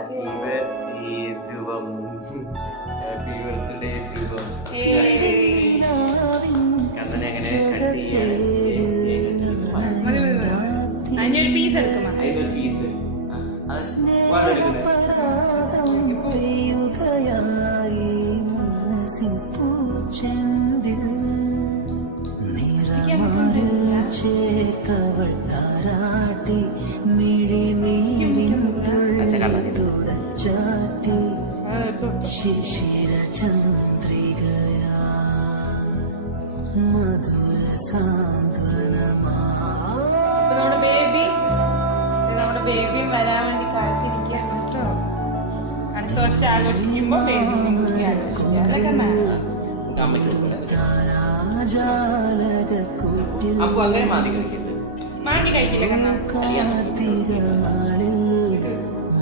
Happy birthday Dhruvam, happy birthday Dhruvam. കണ്ണനെ അങ്ങനെ cut ചെയ്യാൻ അതിനൊരു പീസ് എടുക്കുമോ? അതിനൊരു പീസ് ചേക്കവൾ താരാട്ടി മിഴി നീരിൻ തുടച്ചാട്ടി ശിശിര ചന്ദ്രികയാ മധുര സാന്ത്വനമാ. നമ്മുടെ ബേബിയും വരാൻ വേണ്ടി കാത്തിരിക്കുകയാണ് കേട്ടോ. അടുത്ത വർഷം ആഘോഷിക്കുമ്പോ ബേബിയും കൂടി ആഘോഷിക്കാം. അപ്പൊ അങ്ങനെ മാതി കളിക്കരുത്. മാറ്റി കഴിക്കില്ല കണ്ണാ.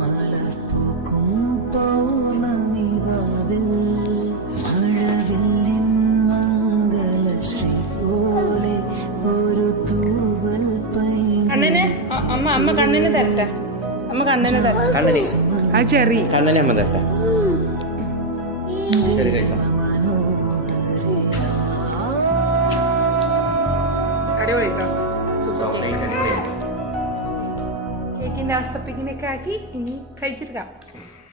മലർപ്പൂക്കും പൗർണമിവാവിൽ മഴവില്ലിൻ മംഗലശ്രീ പോലെ ഒരു തൂവൽ കണ്ണന് അമ്മ കണ്ണിന് തരട്ടെ. അമ്മ കണ്ണിന് തരട്ടെ. കണ്ണനെ അത് ചെറിയ കണ്ണനെ അമ്മ തരട്ടെ. ചെറിയ കഴിച്ചോ. കേക്കിന്റെ അവസ്ഥ ഇങ്ങനെയൊക്കെ ആക്കി ഇനി കഴിച്ചിട്ട് കാണാം.